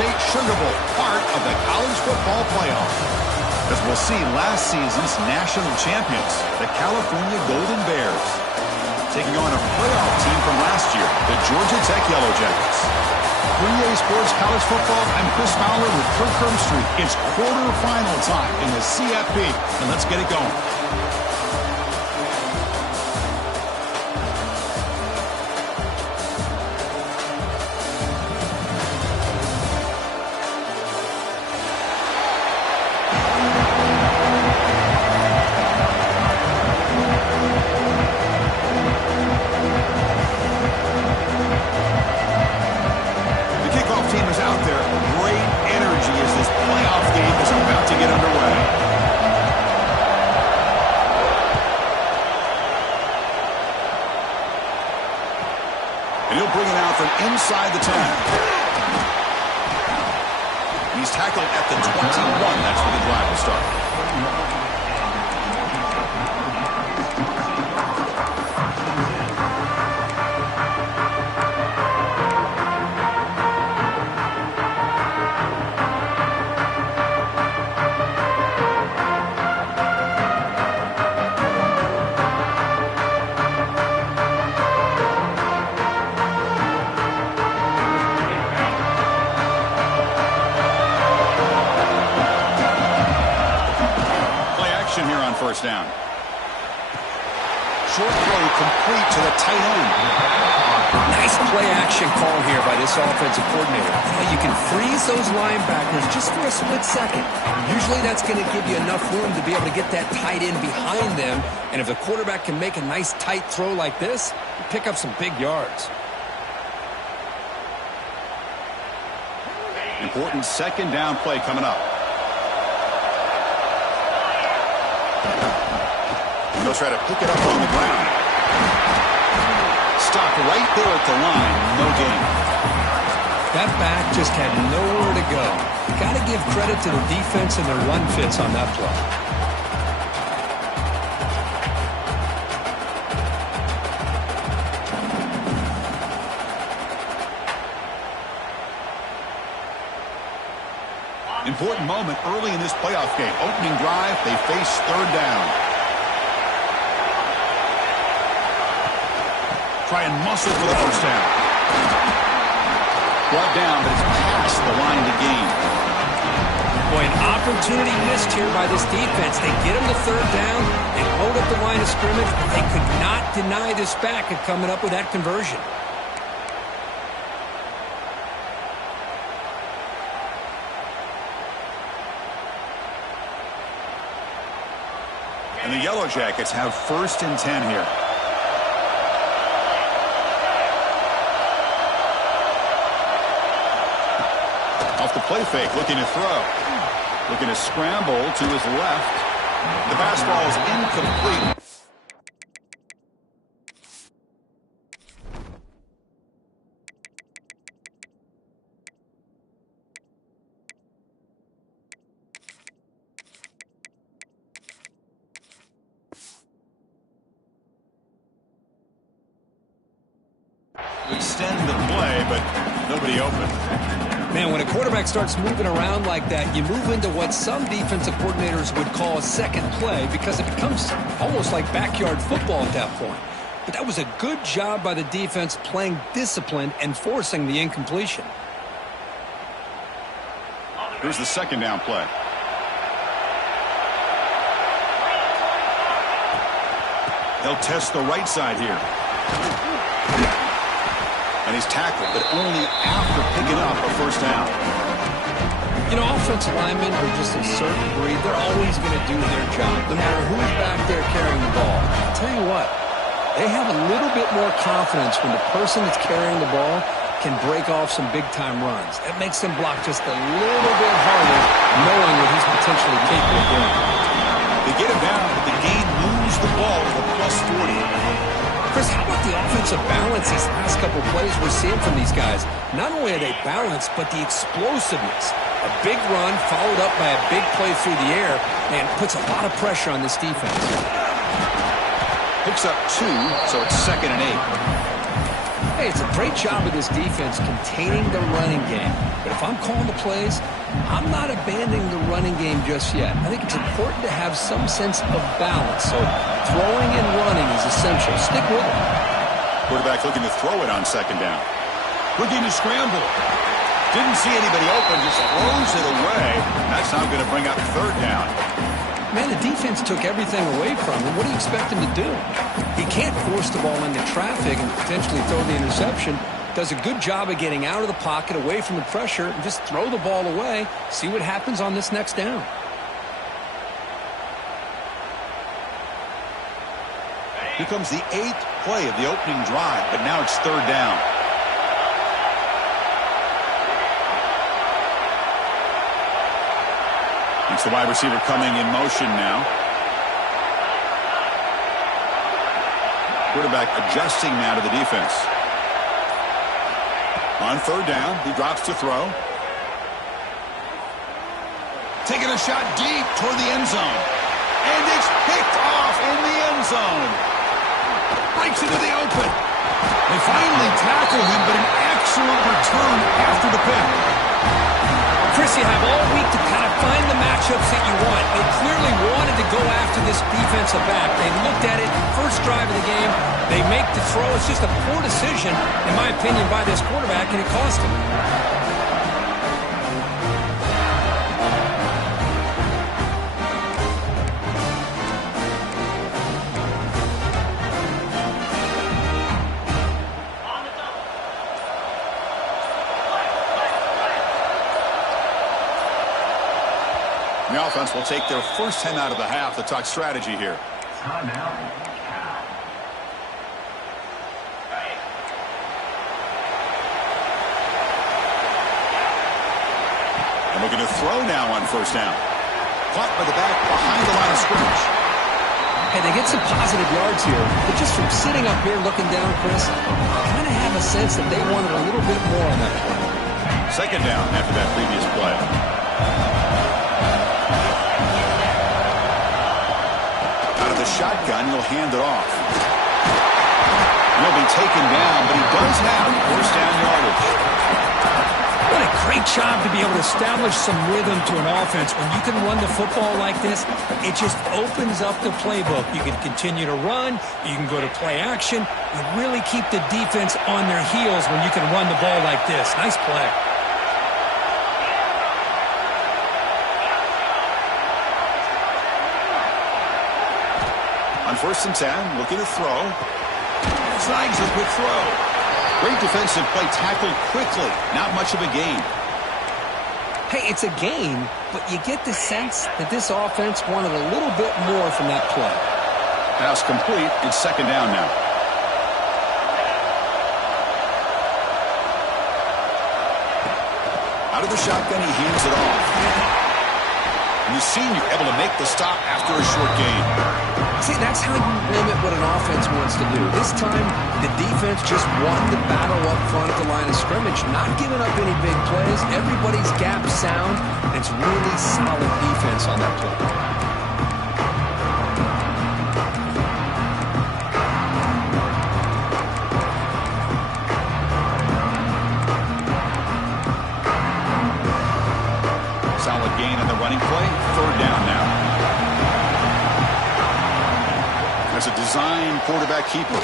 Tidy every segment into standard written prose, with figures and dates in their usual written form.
State Sugar Bowl, part of the college football playoff. As we'll see, last season's national champions, the California Golden Bears, taking on a playoff team from last year, the Georgia Tech Yellow Jackets. 3A Sports College Football, I'm Chris Fowler with Kirk Herbstreit. It's quarterfinal time in the CFP, and let's get it going. And he'll bring it out from inside the 10. He's tackled at the 21. That's where the drive will start. Here on first down. Short throw complete to the tight end. Nice play action call here by this offensive coordinator. You can freeze those linebackers just for a split second. Usually that's going to give you enough room to be able to get that tight end behind them. And if the quarterback can make a nice tight throw like this, you pick up some big yards. Important second down play coming up. He'll try to pick it up on the ground. Stopped right there at the line. No gain. That back just had nowhere to go. Got to give credit to the defense and their run fits on that play. Important moment early in this playoff game. Opening drive, they face third down. Try and muscle for the first down. Brought down, but it's past the line to gain. Boy, an opportunity missed here by this defense. They get him to third down and hold up the line of scrimmage, but they could not deny this back of coming up with that conversion. And the Yellow Jackets have first and 10 here. Off the play fake, looking to throw. Looking to scramble to his left. The pass ball is incomplete. Extend the play, but nobody open. Man, when a quarterback starts moving around like that, you move into what some defensive coordinators would call a second play because it becomes almost like backyard football at that point. But that was a good job by the defense playing discipline and forcing the incompletion. Here's the second down play. They'll test the right side here. And he's tackled, but only after picking up a first down. You know, offensive linemen are just a certain breed. They're always going to do their job, no matter who's back there carrying the ball. I'll tell you what, they have a little bit more confidence when the person that's carrying the ball can break off some big-time runs. That makes them block just a little bit harder, knowing what he's potentially capable of doing. They get him down, but the game moves the ball to the plus 40. Chris, how about the offensive balance these last couple plays we're seeing from these guys? Not only are they balanced, but the explosiveness. A big run followed up by a big play through the air, and puts a lot of pressure on this defense. Picks up 2, so it's 2nd and 8. Hey, it's a great job of this defense containing the running game. But if I'm calling the plays, I'm not abandoning the running game just yet. I think it's important to have some sense of balance. So throwing and running is essential. Stick with it. Quarterback looking to throw it on second down. Looking to scramble. Didn't see anybody open, just throws it away. That's now going to bring up third down. Man, the defense took everything away from him. What do you expect him to do? He can't force the ball into traffic and potentially throw the interception. Does a good job of getting out of the pocket, away from the pressure, and just throw the ball away. See what happens on this next down. Here comes the 8th play of the opening drive, but now it's third down. It's the wide receiver coming in motion now. Quarterback adjusting now to the defense. On third down, he drops to throw. Taking a shot deep toward the end zone. And it's picked off in the end zone. Breaks into the open. They finally tackle him, but an excellent return after the pick. Chris, you have all week to kind of find the matchups that you want. They clearly wanted to go after this defensive back. They looked at it, first drive of the game. They make the throw. It's just a poor decision, in my opinion, by this quarterback, and it cost him. The offense will take their first 10 out of the half to talk strategy here. And looking to throw now on first down. Caught by the back behind the line of scrimmage. Hey, they get some positive yards here, but just from sitting up here looking down, Chris, I kind of have a sense that they wanted a little bit more on that play. Second down after that previous play. The shotgun, he'll hand it off. He'll be taken down, but he does have first down yardage. What a great job to be able to establish some rhythm to an offense. When you can run the football like this, it just opens up the playbook. You can continue to run. You can go to play action. You really keep the defense on their heels when you can run the ball like this. Nice play. On first and 10, looking to throw. Snags a quick throw. Great defensive play, tackled quickly. Not much of a gain. Hey, it's a gain, but you get the sense that this offense wanted a little bit more from that play. Pass complete. It's second down now. Out of the shotgun, he hands it off. And the senior able to make the stop after a short gain. See, that's how you limit what an offense wants to do. This time, the defense just won the battle up front at the line of scrimmage, not giving up any big plays. Everybody's gap sound, and it's really solid defense on that play. Solid gain on the running play. Third down now. There's a design quarterback keeper.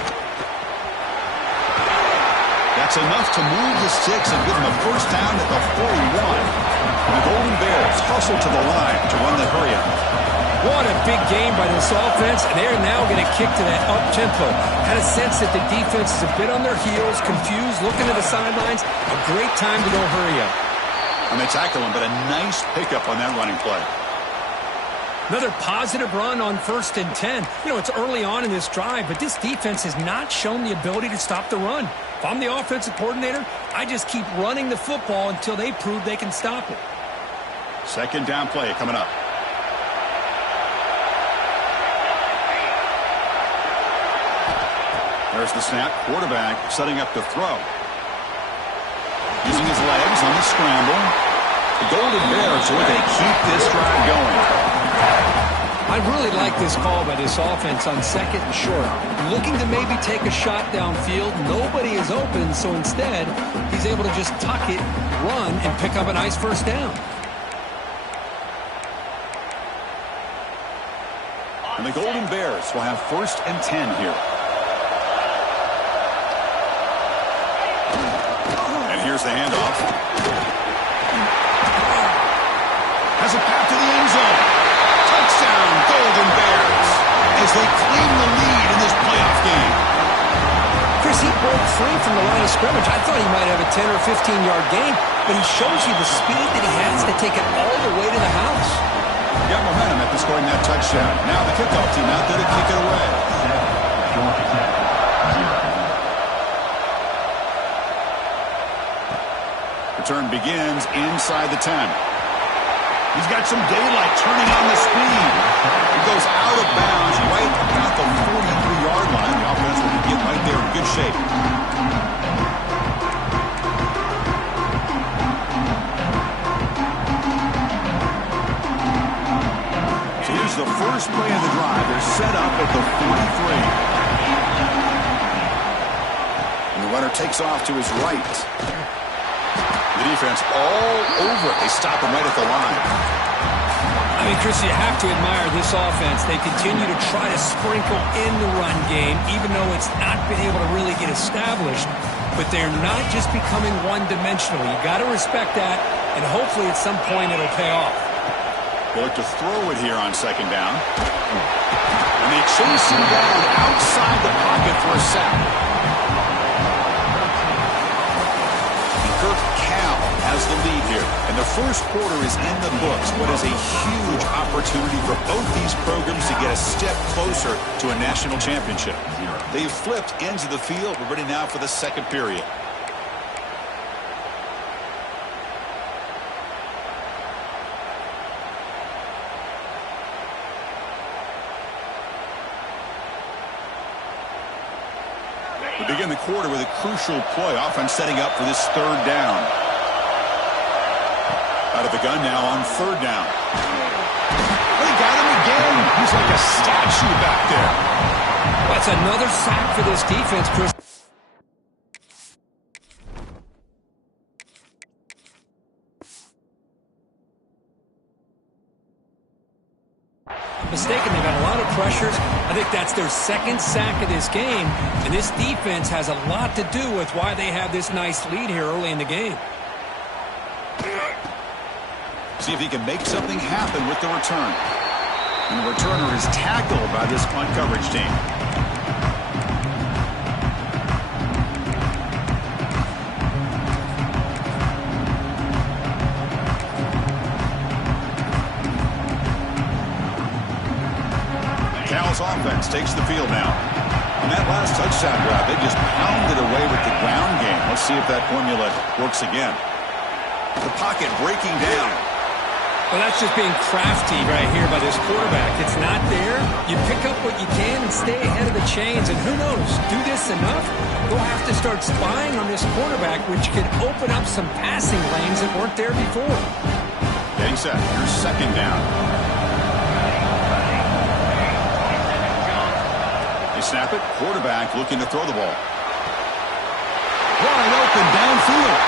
That's enough to move the sticks and give them a first down at the 41. The Golden Bears hustle to the line to run the hurry up. What a big game by this offense, and they're now going to kick to that up-tempo. Had a sense that the defense is a bit on their heels, confused, looking at the sidelines. A great time to go hurry up. And they tackle him, but a nice pickup on that running play. Another positive run on first and 10. You know, it's early on in this drive, but this defense has not shown the ability to stop the run. If I'm the offensive coordinator, I just keep running the football until they prove they can stop it. Second down play coming up. There's the snap. Quarterback setting up to throw. Using his legs on the scramble. The Golden Bears are going to keep this drive going. I really like this call by this offense on 2nd and short. Looking to maybe take a shot downfield. Nobody is open, so instead, he's able to just tuck it, run, and pick up a nice first down. And the Golden Bears will have 1st and 10 here. And here's the handoff. Has it back to the end zone. Touchdown, Golden Bears, as they claim the lead in this playoff game. Chris, he broke free from the line of scrimmage. I thought he might have a 10 or 15-yard gain, but he shows you the speed that he has to take it all the way to the house. Got momentum after scoring that touchdown. Now the kickoff team out there to kick it away. Return begins inside the 10. He's got some daylight turning on the speed. He goes out of bounds right about the 43-yard line. The offense will get right there in good shape. So here's the first play of the drive. They're set up at the 43. And the runner takes off to his right. The defense all over it. They stop him right at the line. I mean, Chris, you have to admire this offense. They continue to try to sprinkle in the run game, even though it's not been able to really get established. But they're not just becoming one-dimensional. You got to respect that, and hopefully at some point it'll pay off. They look to throw it here on 2nd down. And they chase him down outside the pocket for a sack. Has the lead here, and the first quarter is in the books. What is a huge opportunity for both these programs to get a step closer to a national championship. They've flipped ends of the field. We're ready now for the 2nd period. We begin the quarter with a crucial play. Offense setting up for this 3rd down. Out of the gun now on 3rd down. They got him again. He's like a statue back there. That's another sack for this defense, Chris. Mistaken, they've had a lot of pressures. I think that's their 2nd sack of this game, and this defense has a lot to do with why they have this nice lead here early in the game. See if he can make something happen with the return. And the returner is tackled by this punt coverage team. Cal's offense takes the field now. On that last touchdown drive, they just pounded away with the ground game. Let's see if that formula works again. The pocket breaking down. Well, that's just being crafty right here by this quarterback. It's not there. You pick up what you can and stay ahead of the chains. And who knows, do this enough, they'll have to start spying on this quarterback, which could open up some passing lanes that weren't there before. Getting set. Here's 2nd down. They snap it. Quarterback looking to throw the ball. Wide open downfield.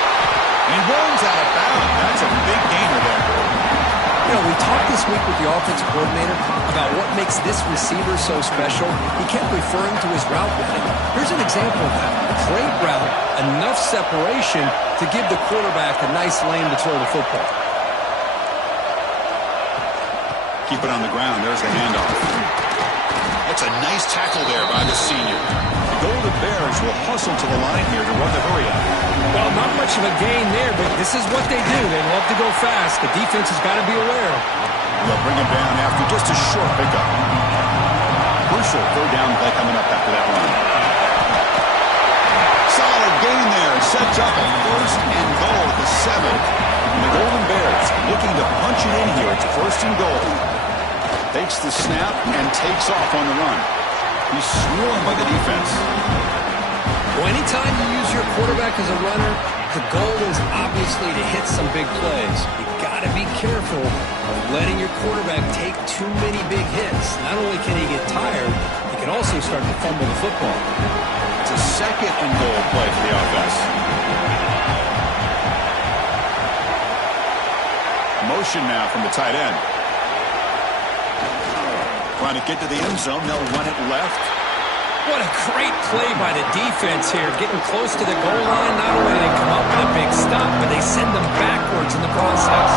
He rolls out of bounds. That's a big gainer there. You know, we talked this week with the offensive coordinator about what makes this receiver so special. He kept referring to his route running. Here's an example of that. A great route, enough separation to give the quarterback a nice lane to throw the football. Keep it on the ground. There's the handoff. That's a nice tackle there by the senior. The Golden Bears will hustle to the line here to run the hurry up. Well, not much of a gain there, but this is what they do. They love to go fast. The defense has got to be aware. They'll bring him down after just a short pickup. Crucial 3rd down play coming up after that run. Solid gain there. Sets up a 1st and goal at the 7. And the Golden Bears looking to punch it in here. It's 1st and goal. Takes the snap and takes off on the run. He's swarmed by the defense. Well, anytime you use your quarterback as a runner, the goal is obviously to hit some big plays. You've got to be careful of letting your quarterback take too many big hits. Not only can he get tired, he can also start to fumble the football. It's a second and goal play for the offense. Motion now from the tight end. Trying to get to the end zone. They'll run it left. What a great play by the defense here. Getting close to the goal line. Not only do they come up with a big stop, but they send them backwards in the process.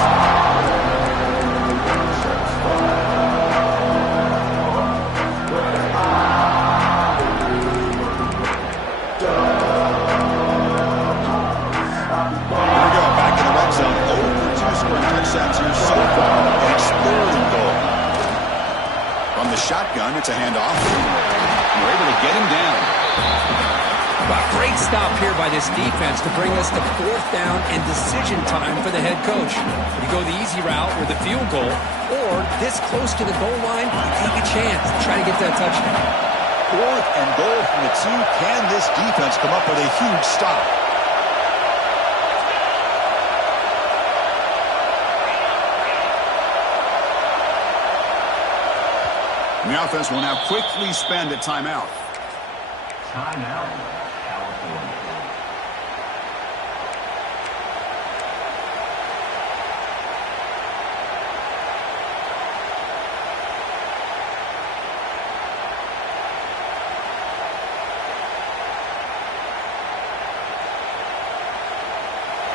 Here we go. Back in the red zone. 0 for 2 scoring touchdowns here so far. An exploding goal. From the shotgun, it's a handoff. We're able to get him down. A great stop here by this defense to bring us to 4th down and decision time for the head coach. You go the easy route with a field goal, or this close to the goal line, you take a chance to try to get that touchdown. 4th and goal from the 2. Can this defense come up with a huge stop? The offense will now quickly spend a timeout. Timeout, California.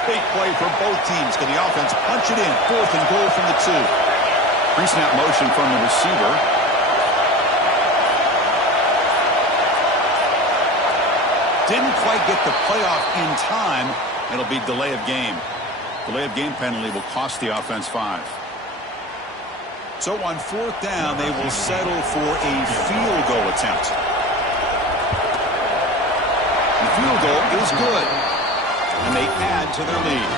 Big play for both teams. Can the offense punch it in? 4th and goal from the 2. Pre-snap motion from the receiver. Didn't quite get the playoff in time. It'll be delay of game. Delay of game penalty will cost the offense 5. So on 4th down, they will settle for a field goal attempt. The field goal is good. And they add to their lead.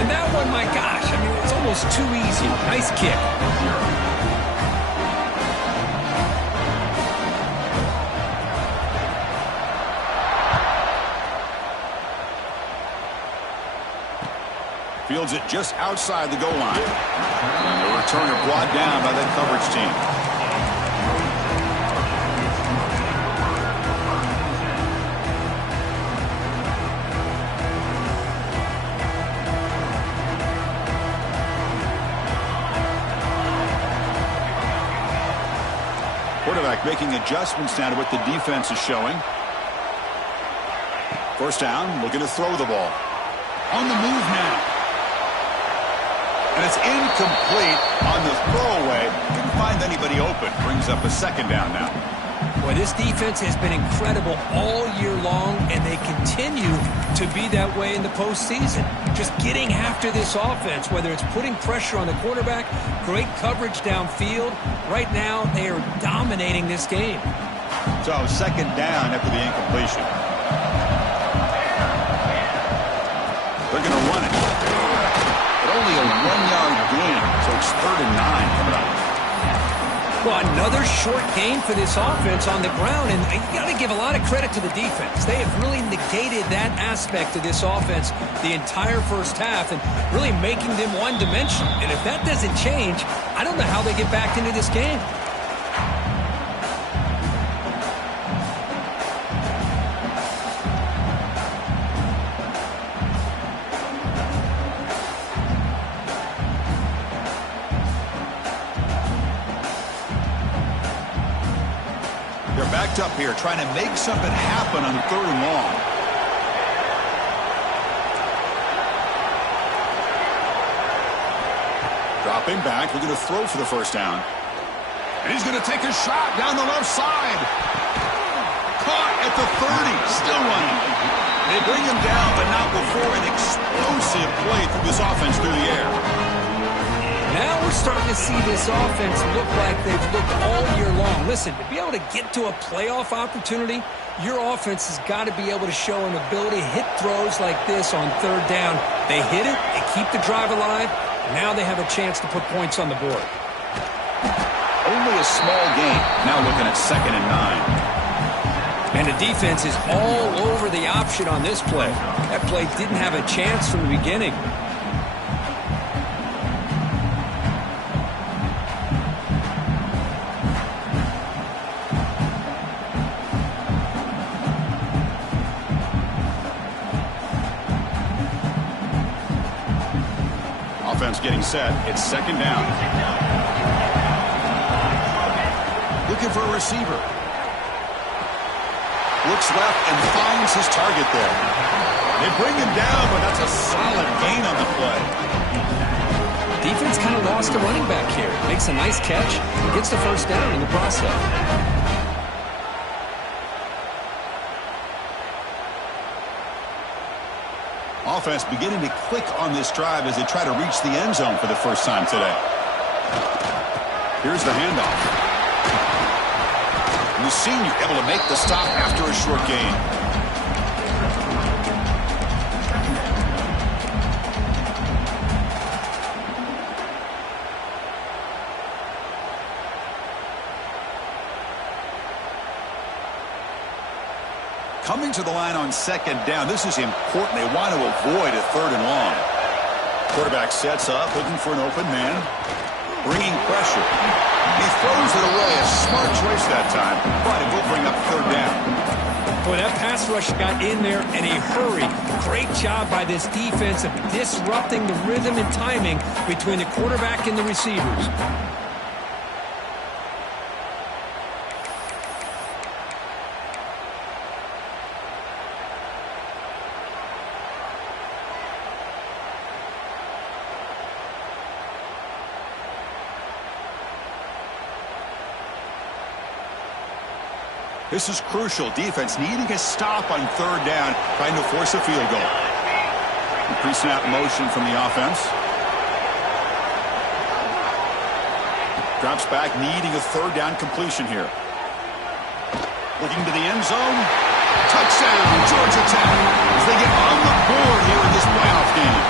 And that one, my gosh, I mean, it's almost too easy. Nice kick. Fields it just outside the goal line. And the returner brought down by that coverage team. Quarterback making adjustments now to what the defense is showing. 1st down, looking to throw the ball. On the move now. And it's incomplete on the throwaway. Didn't find anybody open. Brings up a 2nd down now. Boy, this defense has been incredible all year long, and they continue to be that way in the postseason. Just getting after this offense, whether it's putting pressure on the quarterback, great coverage downfield. Right now, they are dominating this game. So 2nd down after the incompletion. They're going to run it. But only a 1-yard gain, so it's 3rd and 9 coming up. Well, another short game for this offense on the ground, and you got to give a lot of credit to the defense. They have really negated that aspect of this offense the entire 1st half and really making them one-dimensional. And if that doesn't change, I don't know how they get back into this game. Backed up here, trying to make something happen on 3rd and long. Dropping back, looking to throw for the 1st down. And he's going to take a shot down the left side. Caught at the 30, still running. They bring him down, but not before an explosive play through this offense through the air. Now we're starting to see this offense look like they've looked all year long. Listen, to be able to get to a playoff opportunity, your offense has got to be able to show an ability to hit throws like this on 3rd down. They hit it, they keep the drive alive, now they have a chance to put points on the board. Only a small gain. Now looking at 2nd and 9. And the defense is all over the option on this play. That play didn't have a chance from the beginning. Offense getting set. It's second down. Looking for a receiver. Looks left and finds his target there. They bring him down, but that's a solid gain on the play. Defense kind of lost a running back here. Makes a nice catch and gets the first down in the process. Offense beginning to click on this drive as they try to reach the end zone for the first time today. Here's the handoff. And the senior able to make the stop after a short gain. Coming to the line on second down. This is important. They want to avoid a third and long. Quarterback sets up, looking for an open man. Bringing pressure. He throws it away. A smart choice that time, but it will bring up third down. Boy, that pass rush got in there in a hurry. Great job by this defense of disrupting the rhythm and timing between the quarterback and the receivers. This is crucial. Defense needing a stop on third down, trying to force a field goal. Pre-snap motion from the offense. Drops back, needing a third down completion here. Looking to the end zone. Touchdown, Georgia Tech, as they get on the board here in this playoff game.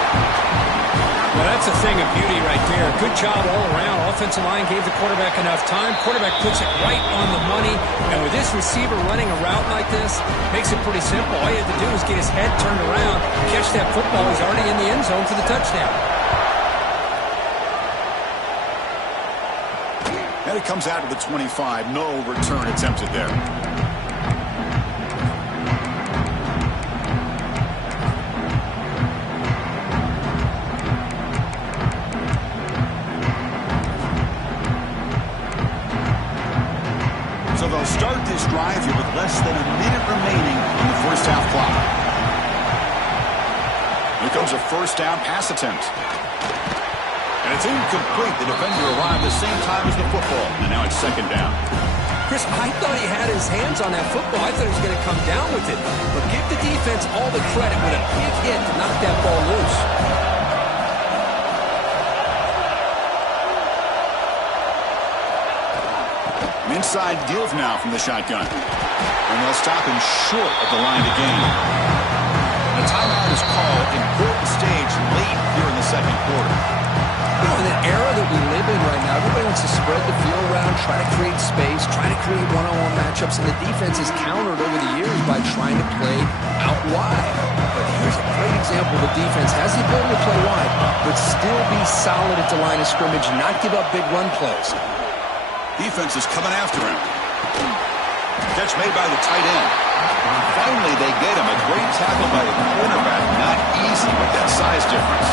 Well, that's a thing of beauty right there. Good job all around. Offensive line gave the quarterback enough time. Quarterback puts it right on the money. And with this receiver running a route like this, makes it pretty simple. All you have to do is get his head turned around, catch that football. He's already in the end zone for the touchdown. And it comes out to the 25. No return attempted there. They'll start this drive here with less than a minute remaining in the first half clock. Here comes a first down pass attempt. And it's incomplete. The defender arrived the same time as the football. And now it's second down. Chris, I thought he had his hands on that football. I thought he was going to come down with it. But give the defense all the credit with a big hit to knock that ball loose. Inside give now from the shotgun. And they'll stop him short of the line to gain. A timeout is called. Important stage late here in the second quarter. You know, in the era that we live in right now, everybody wants to spread the field around, try to create space, try to create one-on-one matchups, and the defense is countered over the years by trying to play out wide. But here's a great example. The defense has the ability to play wide, but still be solid at the line of scrimmage, not give up big run plays. Defense is coming after him. Catch made by the tight end. Finally, they get him. A great tackle by the cornerback. Not easy with that size difference.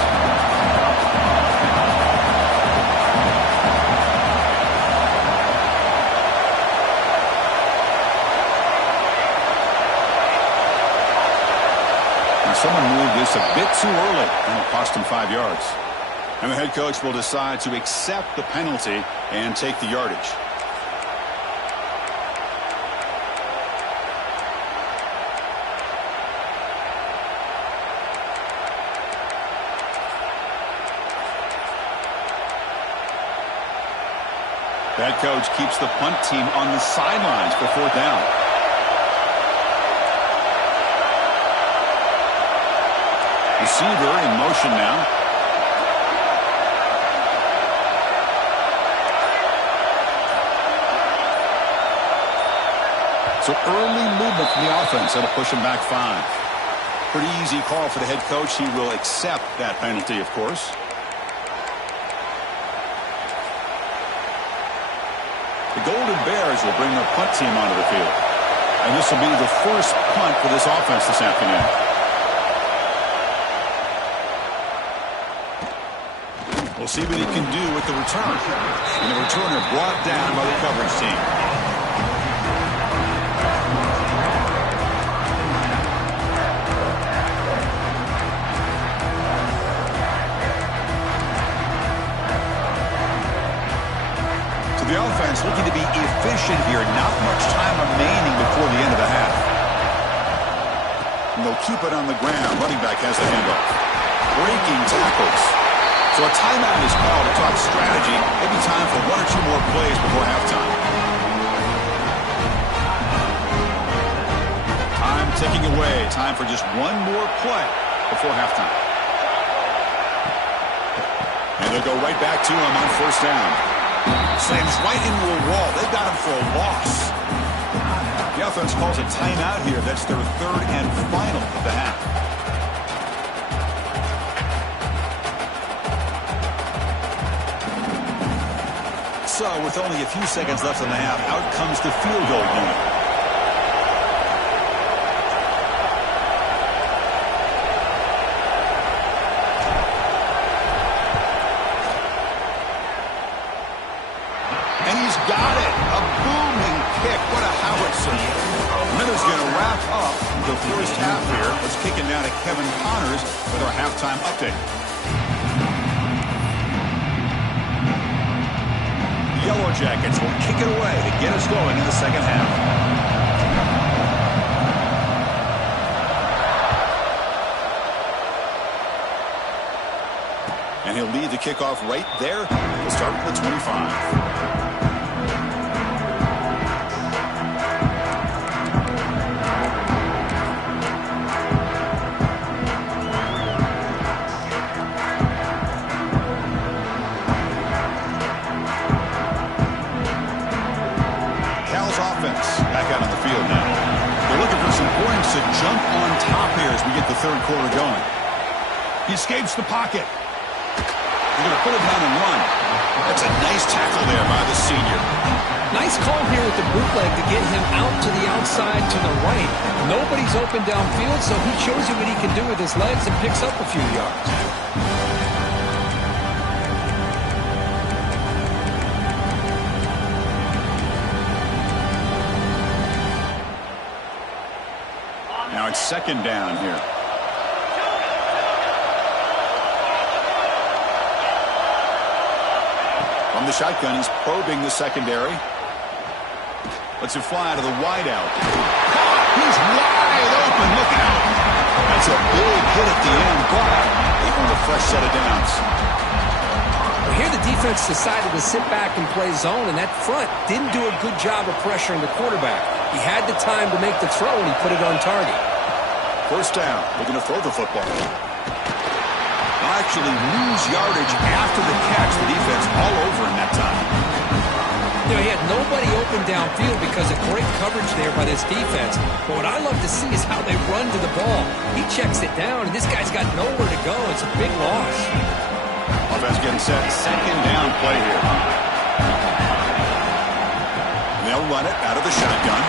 Now, someone moved this a bit too early, and it cost him 5 yards. And the head coach will decide to accept the penalty and take the yardage. The head coach keeps the punt team on the sidelines for fourth down. Receiver in motion now. So early movement from the offense. That'll push him back 5. Pretty easy call for the head coach. He will accept that penalty, of course. The Golden Bears will bring their punt team onto the field. And this will be the first punt for this offense this afternoon. We'll see what he can do with the return. And the returner brought down by the coverage team. The offense looking to be efficient here. Not much time remaining before the end of the half. And they'll keep it on the ground. Running back has the handoff. Breaking tackles. So a timeout is called to talk strategy. Maybe time for 1 or 2 more plays before halftime. Time ticking away. Time for just 1 more play before halftime. And they'll go right back to him on first down. Slams right into a wall. They've got him for a loss. The offense calls a timeout here. That's their 3rd and final of the half. So, with only a few seconds left in the half, out comes the field goal unit. And he's got it. A booming kick. What a howitzer. Miller's going to wrap up the first half here. Let's kick it down to Kevin Connors with our halftime update. Yellow Jackets will kick it away to get us going in the second half. And he'll lead the kickoff right there. We'll start with the 25. Back out on the field now. They're looking for some points to jump on top here as we get the third quarter going. He escapes the pocket. They're going to put it down and run. That's a nice tackle there by the senior. Nice call here with the bootleg to get him out to the outside to the right. Nobody's open downfield, so he shows you what he can do with his legs and picks up a few yards. Now it's second down here. From the shotgun, he's probing the secondary. Lets it fly to the wideout. He's wide open. Look out. That's a big hit at the end, but able to fresh set of downs. Well, here the defense decided to sit back and play zone, and that front didn't do a good job of pressuring the quarterback. He had the time to make the throw, and he put it on target. First down. They're going to throw the football. They'll actually lose yardage after the catch. The defense all over him that time. You know, he had nobody open downfield because of great coverage there by this defense. But what I love to see is how they run to the ball. He checks it down, and this guy's got nowhere to go. It's a big loss. Offense getting set. Second down play here. And they'll run it out of the shotgun.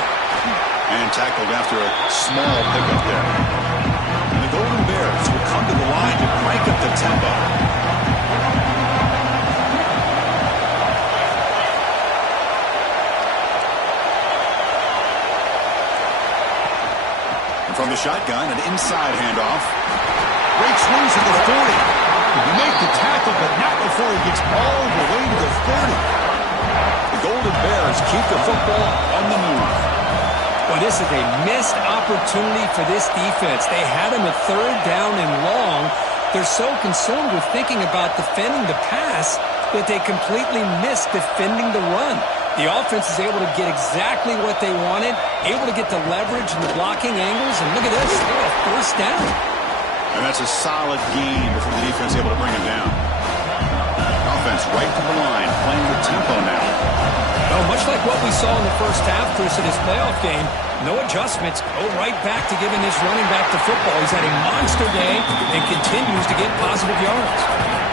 And tackled after a small pickup there. And the Golden Bears will come to the line to break up the tempo. And from the shotgun, an inside handoff. Breaks loose at the 40. You make the tackle, but not before he gets all the way to the 30. The Golden Bears keep the football on the move. Well, this is a missed opportunity for this defense. They had him at third down and long. They're so consumed with thinking about defending the pass that they completely missed defending the run. The offense is able to get exactly what they wanted, able to get the leverage and the blocking angles, and look at this, they got a first down. And that's a solid gain before the defense able to bring him down. Offense right to the line, playing with tempo now. Well, much like what we saw in the first half, Chris, in this playoff game, no adjustments. Go right back to giving this running back to football. He's had a monster day and continues to get positive yards.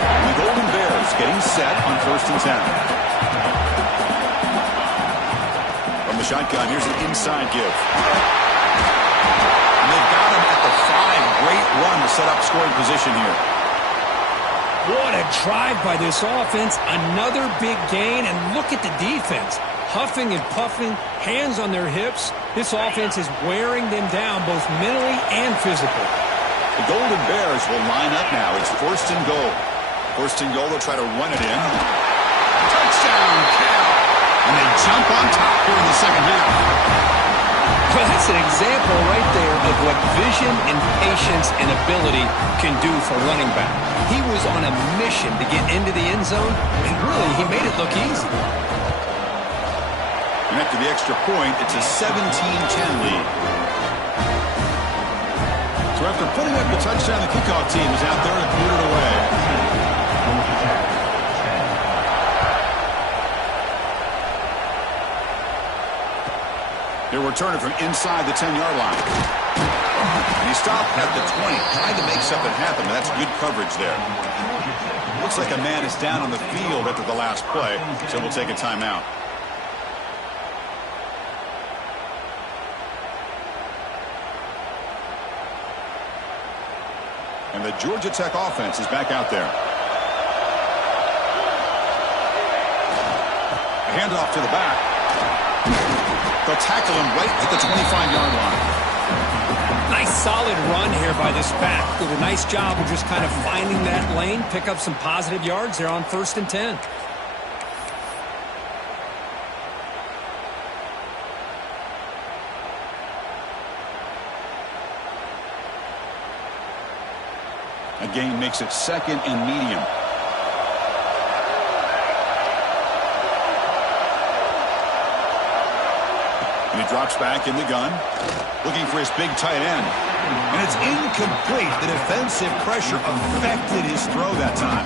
The Golden Bears getting set on 1st and 10. From the shotgun, here's an inside give. And they've got him at the 5. Great run to set up scoring position here. What a drive by this offense. Another big gain, and look at the defense. Huffing and puffing, hands on their hips. This offense is wearing them down both mentally and physically. The Golden Bears will line up now. It's 1st and goal. 1st and goal, they'll try to run it in. Touchdown, Cal! And they jump on top here in the second half. Well, that's an example right there of what vision and patience and ability can do for running back. He was on a mission to get into the end zone, and really, he made it look easy. And after the extra point, it's a 17-10 lead. So after putting up the touchdown, the kickoff team is out there to put it away. He'll return it from inside the 10-yard line. And he stopped at the 20, trying to make something happen, but that's good coverage there. Looks like a man is down on the field after the last play, so we'll take a timeout. And the Georgia Tech offense is back out there. A handoff to the back. They'll tackle him right at the 25-yard line. Nice solid run here by this back. Did a nice job of just kind of finding that lane, pick up some positive yards there on 1st and 10. A gain makes it 2nd and medium. And he drops back in the gun, looking for his big tight end. And it's incomplete. The defensive pressure affected his throw that time.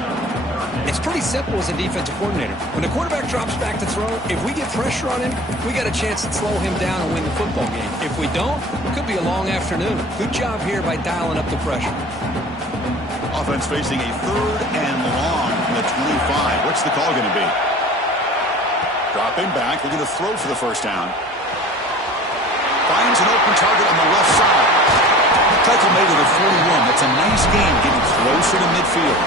It's pretty simple as a defensive coordinator. When the quarterback drops back to throw, if we get pressure on him, we got a chance to slow him down and win the football game. If we don't, it could be a long afternoon. Good job here by dialing up the pressure. Offense facing a 3rd and long from the 25. What's the call going to be? Dropping back, looking to throw for the first down. Finds an open target on the left side. Tackle made to the 41. That's a nice gain, getting closer to midfield.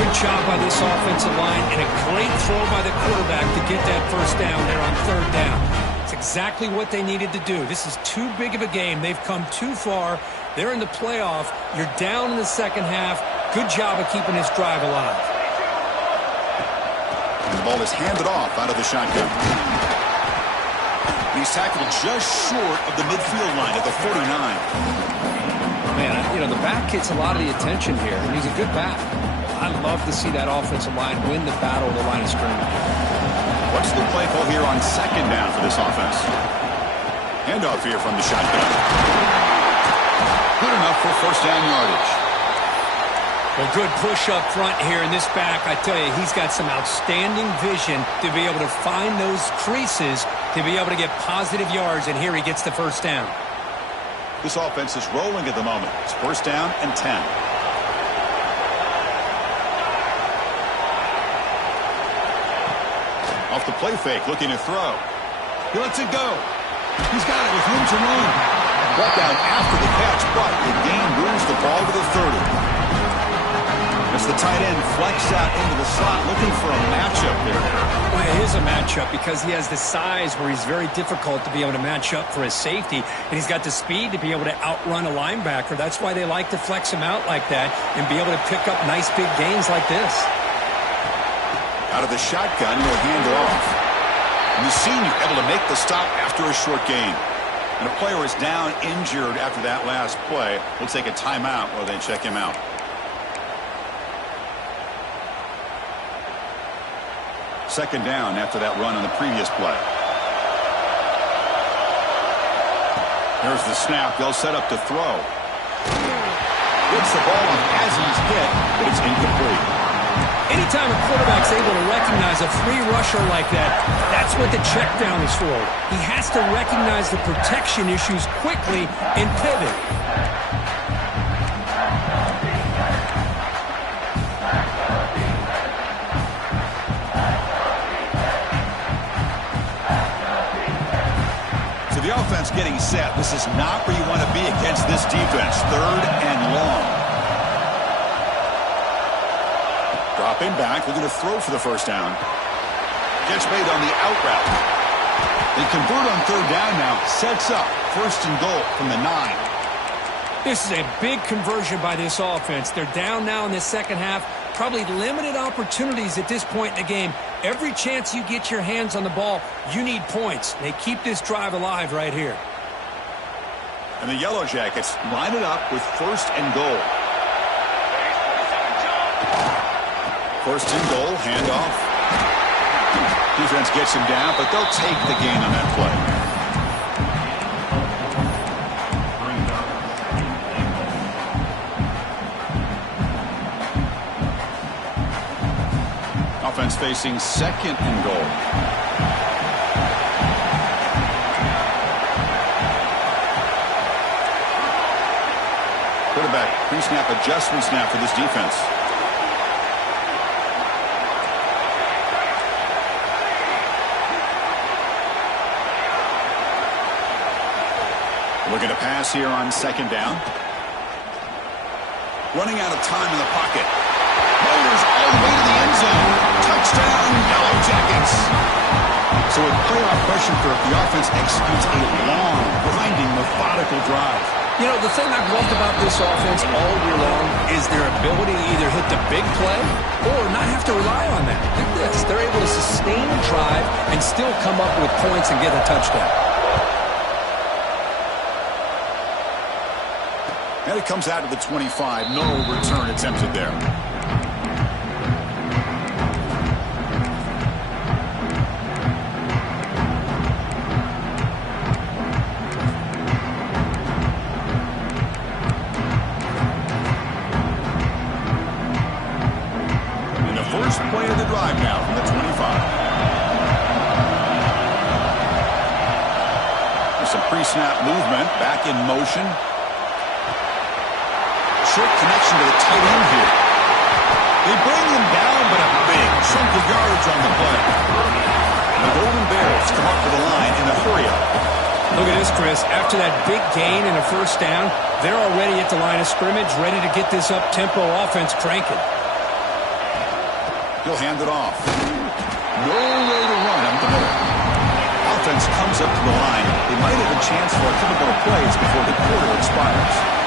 Good job by this offensive line, and a great throw by the quarterback to get that first down there on 3rd down. It's exactly what they needed to do. This is too big of a game. They've come too far. They're in the playoff. You're down in the second half. Good job of keeping this drive alive. And the ball is handed off out of the shotgun. He's tackled just short of the midfield line at the 49. Man, you know, the back gets a lot of the attention here, and he's a good back. I love to see that offensive line win the battle of the line of scrimmage. What's the play call here on 2nd down for this offense? Handoff here from the shotgun. Good enough for 1st down yardage. Well, good push up front here in this back. I tell you, he's got some outstanding vision to be able to find those creases to be able to get positive yards, and here he gets the first down. This offense is rolling at the moment. It's 1st down and 10. Off the play fake, looking to throw. He lets it go. He's got it with room to run. Brought down after the catch, but the gain moves the ball to the 30. As the tight end flexed out into the slot, looking for a matchup there. Well, it is a matchup because he has the size where he's very difficult to be able to match up for his safety, and he's got the speed to be able to outrun a linebacker. That's why they like to flex him out like that and be able to pick up nice big gains like this. Out of the shotgun, he'll hand it off. And the senior able to make the stop after a short gain. And a player is down injured after that last play. We'll take a timeout while they check him out. Second down after that run on the previous play. Here's the snap. They'll set up to throw. Gets the ball on as he's hit, but it's incomplete. Anytime a quarterback's able to recognize a free rusher like that, that's what the check down is for. He has to recognize the protection issues quickly and pivot. So the offense getting set. This is not where you want to be against this defense. 3rd and long. Dropping back, looking to throw for the first down. Gets made on the out route. They convert on 3rd down now. Sets up 1st and goal from the 9. This is a big conversion by this offense. They're down now in the second half. Probably limited opportunities at this point in the game. Every chance you get your hands on the ball, you need points. They keep this drive alive right here. And the Yellow Jackets line it up with 1st and goal. 1st and goal, handoff. Defense gets him down, but they'll take the gain on that play. Offense facing 2nd and goal. Quarterback pre-snap adjustment snap for this defense. Looking to pass here on 2nd down. Running out of time in the pocket. Motors all the way to the end zone. Touchdown, Yellow Jackets. So with playoff pressure for if the offense executes a long, grinding, methodical drive. You know, the thing I've loved about this offense all year long is their ability to either hit the big play or not have to rely on that. Look at this. They're able to sustain a drive and still come up with points and get a touchdown. And it comes out to the 25. No return attempted there. And the first play of the drive now from the 25. There's some pre-snap movement. Back in motion. Short connection to the tight end here. They bring him down, but a big chunk of yardage on the play. The Golden Bears come up to the line in a hurry-up. Look at this, Chris. After that big gain and a 1st down, they're already at the line of scrimmage, ready to get this up-tempo offense cranking. He'll hand it off. No way to run up the middle. Offense comes up to the line. They might have a chance for a couple more plays before the quarter expires.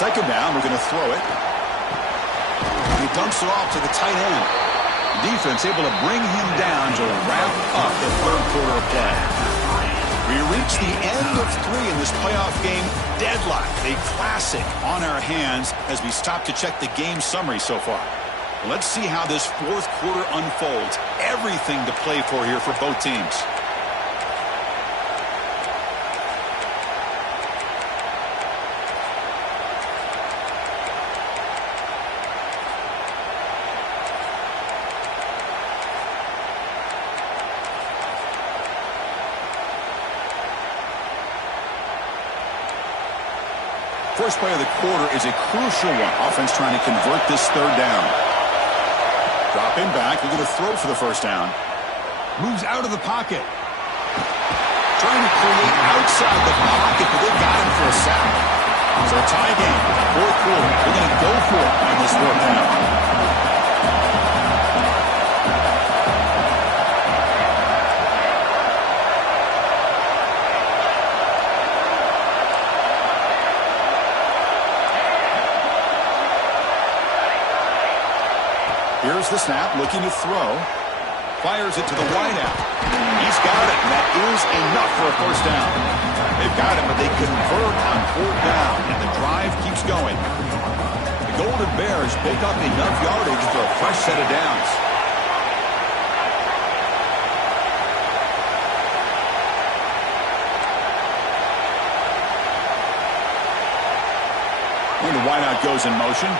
2nd down, we're going to throw it. He dumps it off to the tight end. Defense able to bring him down to wrap up the 3rd quarter of play. We reach the end of 3 in this playoff game. Deadlock, a classic on our hands as we stop to check the game summary so far. Let's see how this 4th quarter unfolds. Everything to play for here for both teams. First play of the quarter is a crucial one. Offense trying to convert this 3rd down. Dropping back. They're going to throw for the 1st down. Moves out of the pocket. Trying to create outside the pocket, but they got him for a sack. So a tie game. 4th quarter. They're going to go for it on this 4th down. Here's the snap, looking to throw. Fires it to the wideout. He's got it, and that is enough for a 1st down. They've got it, but they convert on 4th down, and the drive keeps going. The Golden Bears pick up enough yardage for a fresh set of downs. And the wideout goes in motion.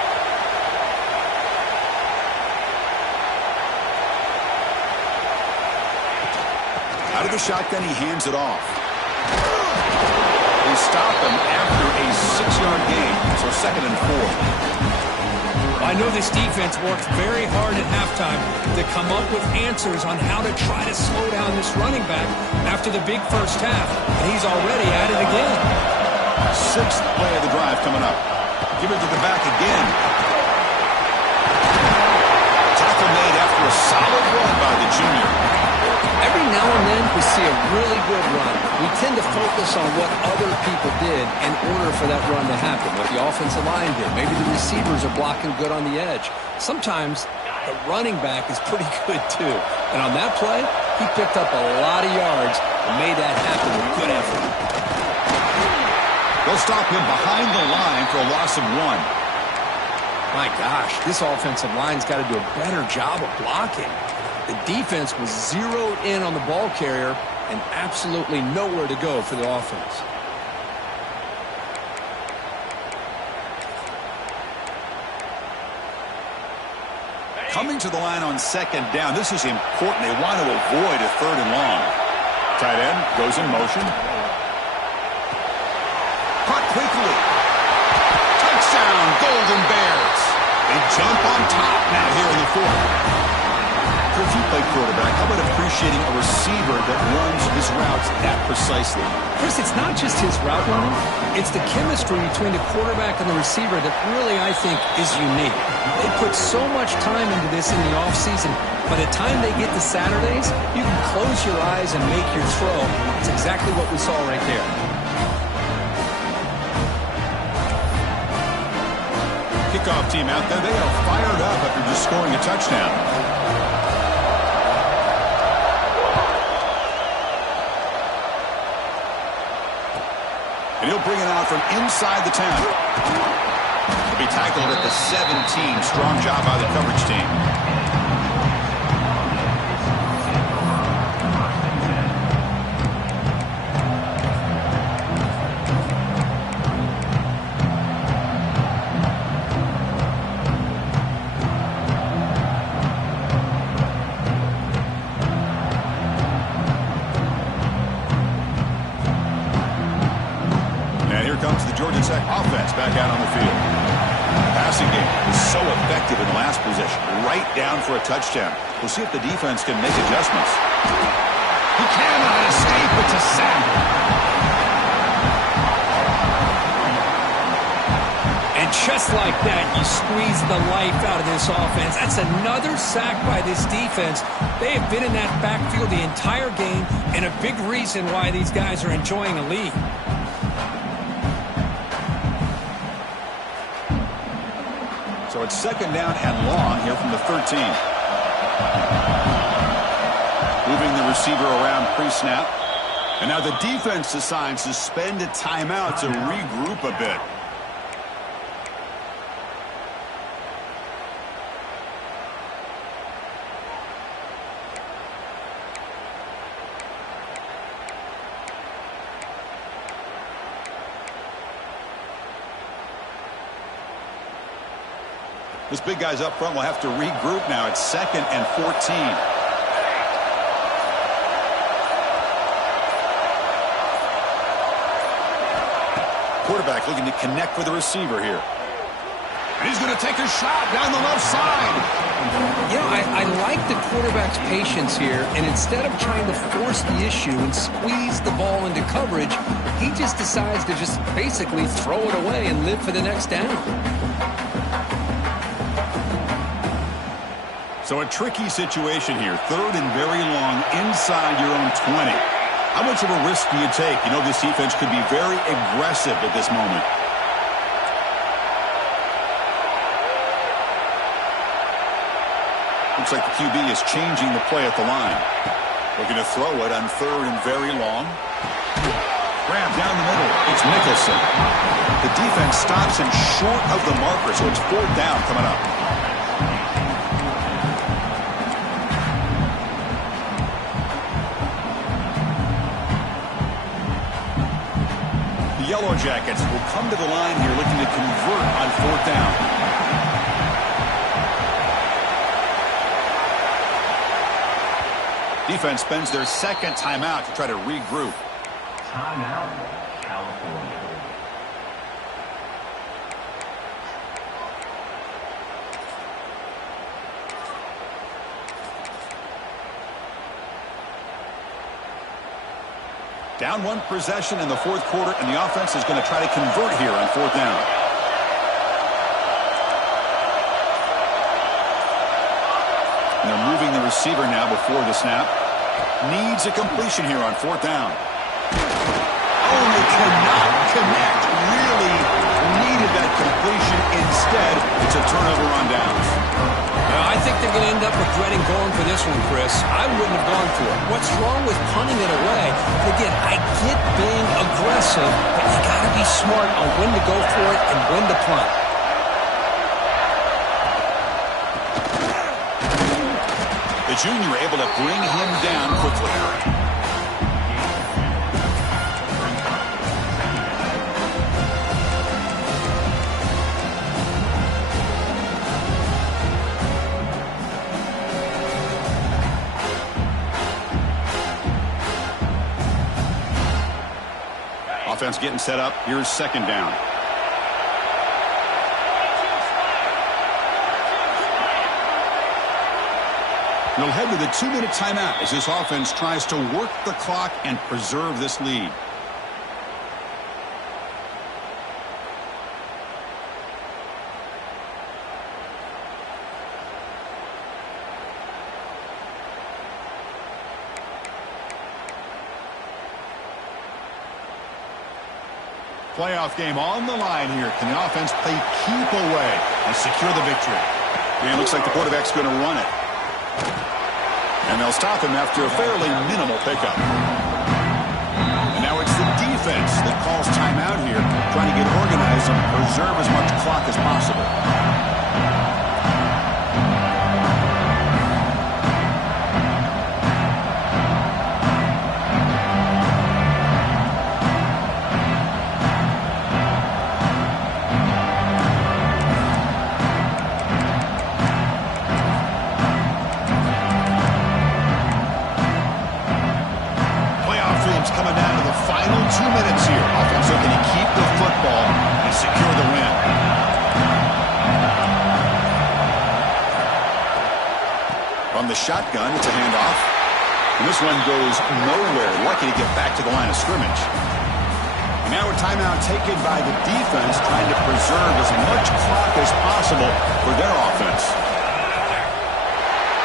Out of the shotgun, he hands it off. They stop him after a 6-yard gain, so 2nd and 4. I know this defense worked very hard at halftime to come up with answers on how to try to slow down this running back after the big first half, and he's already at it again. 6th play of the drive coming up. Give it to the back again. Tackle made after a solid run by the junior. Every now and then we see a really good run. We tend to focus on what other people did in order for that run to happen, what the offensive line did. Maybe the receivers are blocking good on the edge. Sometimes the running back is pretty good too. And on that play, he picked up a lot of yards and made that happen with good effort. They'll stop him behind the line for a loss of 1. My gosh, this offensive line's got to do a better job of blocking. The defense was zeroed in on the ball carrier and absolutely nowhere to go for the offense. Coming to the line on 2nd down. This is important. They want to avoid a 3rd and long. Tight end goes in motion. Caught quickly. Touchdown, Golden Bears. They jump on top now here in the 4th. If you play quarterback, how about appreciating a receiver that runs his routes that precisely? Chris, it's not just his route running. It's the chemistry between the quarterback and the receiver that really, I think, is unique. They put so much time into this in the offseason. By the time they get to Saturdays, you can close your eyes and make your throw. It's exactly what we saw right there. Kickoff team out there, they are fired up after just scoring a touchdown. And he'll bring it out from inside the 10. He'll be tackled at the 17. Strong job by the coverage team. Comes the Georgia Tech offense back out on the field. The passing game was so effective in the last possession, right down for a touchdown. We'll see if the defense can make adjustments. He cannot escape. It's a sack. And just like that, you squeeze the life out of this offense. That's another sack by this defense. They have been in that backfield the entire game, and a big reason why these guys are enjoying a lead. So it's 2nd down and long here from the 13. Moving the receiver around pre-snap. And now the defense decides to spend a timeout to regroup a bit. This big guy's up front will have to regroup now. It's 2nd and 14. Quarterback looking to connect with the receiver here. And he's going to take a shot down the left side. You know, I like the quarterback's patience here, and instead of trying to force the issue and squeeze the ball into coverage, he just decides to just basically throw it away and live for the next down. So a tricky situation here. 3rd and very long inside your own 20. How much of a risk do you take? You know this defense could be very aggressive at this moment. Looks like the QB is changing the play at the line. Looking to throw it on 3rd and very long. Grab down the middle. It's Nicholson. The defense stops him short of the marker, so it's 4th down coming up. Yellow Jackets will come to the line here looking to convert on 4th down. Defense spends their second timeout to try to regroup. Timeout, California. Down 1 possession in the 4th quarter, and the offense is going to try to convert here on 4th down. And they're moving the receiver now before the snap. Needs a completion here on 4th down. Oh, they cannot connect. Really needed that completion. Instead, it's a turnover on downs. I think they're going to end up regretting going for this one, Chris. I wouldn't have gone for it. What's wrong with punting it away? And again, I get being aggressive, but you got to be smart on when to go for it and when to punt. The junior able to bring him down quickly. Offense getting set up. Here's 2nd down. We'll head to the 2-minute timeout as this offense tries to work the clock and preserve this lead. Playoff game on the line here. Can the offense play keep away and secure the victory? And it looks like the quarterback's going to run it. And they'll stop him after a fairly minimal pickup. And now it's the defense that calls timeout here, trying to get organized and preserve as much clock as possible. Coming down to the final 2 minutes here. Offense looking to keep the football and secure the win. From the shotgun, it's a handoff. And this one goes nowhere. Lucky to get back to the line of scrimmage. And now a timeout taken by the defense, trying to preserve as much clock as possible for their offense.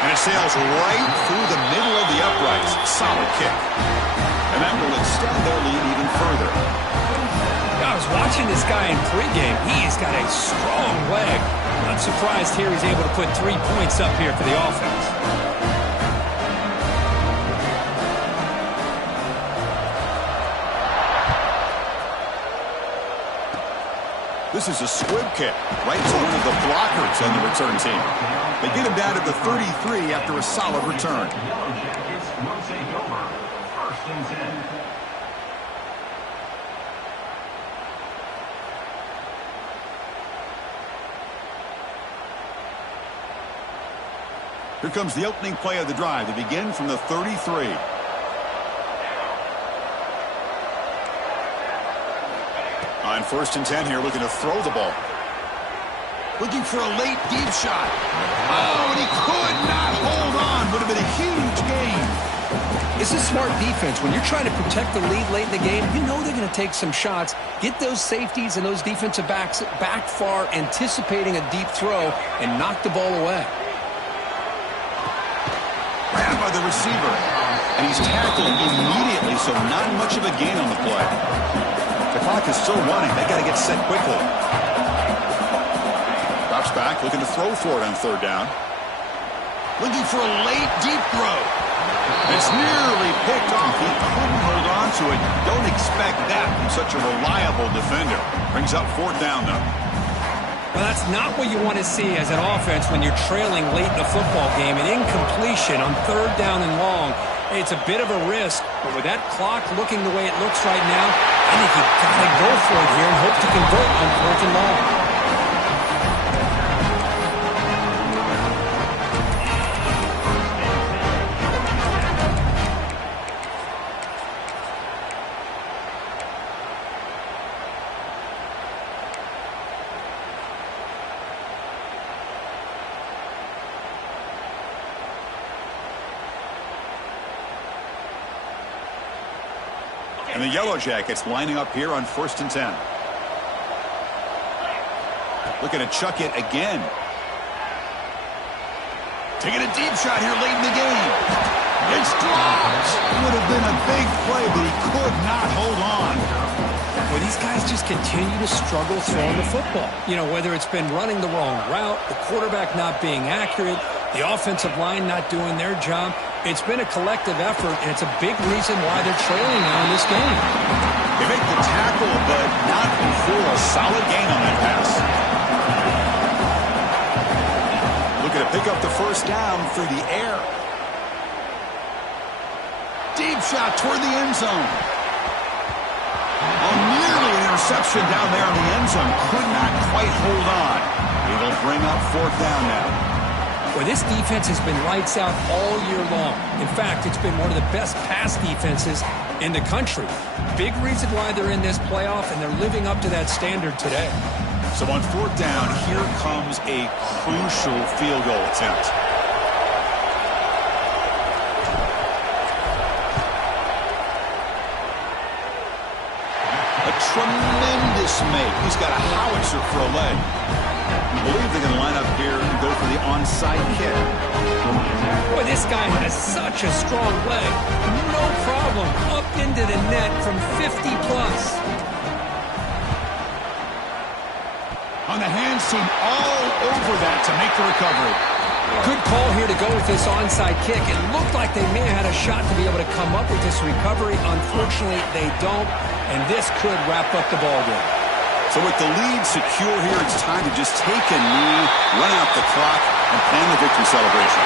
And it sails right through the middle of the uprights. Solid kick. And that will extend their lead even further. I was watching this guy in pregame. He has got a strong leg. Not surprised here he's able to put 3 points up here for the offense. This is a squib kick right to one of the blockers on the return team. They get him down to the 33 after a solid return. Yellow Jackets will take over. 1st and 10. Here comes the opening play of the drive. They begin from the 33. On 1st and 10 here, looking to throw the ball. Looking for a late deep shot. Oh, and he could not hold on. Would have been a huge gain. This is smart defense. When you're trying to protect the lead late in the game, you know they're going to take some shots. Get those safeties and those defensive backs back far, anticipating a deep throw, and knock the ball away. Grabbed by the receiver. And he's tackled immediately, so not much of a gain on the play. The clock is still running. They got to get set quickly. Drops back, looking to throw for it on 3rd down. Looking for a late deep throw. It's nearly picked off. He couldn't hold on to it. Don't expect that from such a reliable defender. Brings up 4th down, though. Well, that's not what you want to see as an offense when you're trailing late in the football game. An incompletion on 3rd down and long. It's a bit of a risk, but with that clock looking the way it looks right now, I think you've got to go for it here and hope to convert on 4th and long. And the Yellow Jackets lining up here on 1st and 10. Looking to chuck it again. Taking a deep shot here late in the game. It's dropped. Would have been a big play, but he could not hold on. Well, these guys just continue to struggle throwing the football. You know, whether it's been running the wrong route, the quarterback not being accurate, the offensive line not doing their job. It's been a collective effort, and it's a big reason why they're trailing now in this game. They make the tackle, but not before a solid gain on that pass. Looking to pick up the first down through the air. Deep shot toward the end zone. Oh, nearly an interception down there in the end zone. Could not quite hold on. It'll bring up 4th down now. Well, this defense has been lights out all year long. In fact, it's been one of the best pass defenses in the country. Big reason why they're in this playoff, and they're living up to that standard today. So on 4th down, here comes a crucial field goal attempt. A tremendous make. He's got a howitzer for a leg. I believe they're going to line up here and go for the onside kick. Boy, this guy has such a strong leg. No problem. Up into the net from 50 plus. On the hands team all over that to make the recovery. Good call here to go with this onside kick. It looked like they may have had a shot to be able to come up with this recovery. Unfortunately, they don't, and this could wrap up the ballgame. So with the lead secure here, it's time to just take a knee, run out the clock, and plan the victory celebration.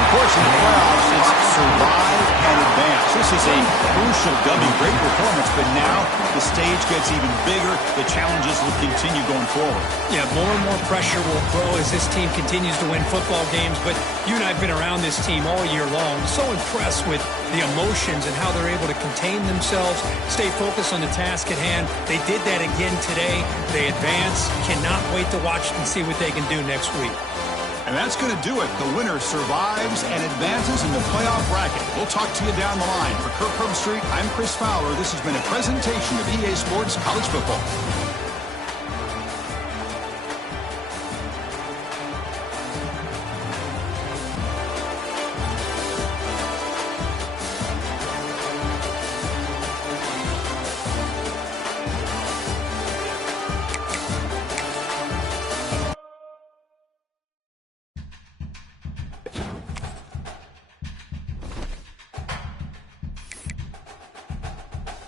Of course, in the playoffs, it's survive and advance. This is a crucial W. Great performance, but now the stage gets even bigger. The challenges will continue going forward. Yeah, more and more pressure will grow as this team continues to win football games, but you and I have been around this team all year long. So impressed with the emotions and how they're able to contain themselves, stay focused on the task at hand. They did that again today. They advance. Cannot wait to watch and see what they can do next week. And that's going to do it. The winner survives and advances in the playoff bracket. We'll talk to you down the line. For Kirk Herbstreit, I'm Chris Fowler. This has been a presentation of EA Sports College Football.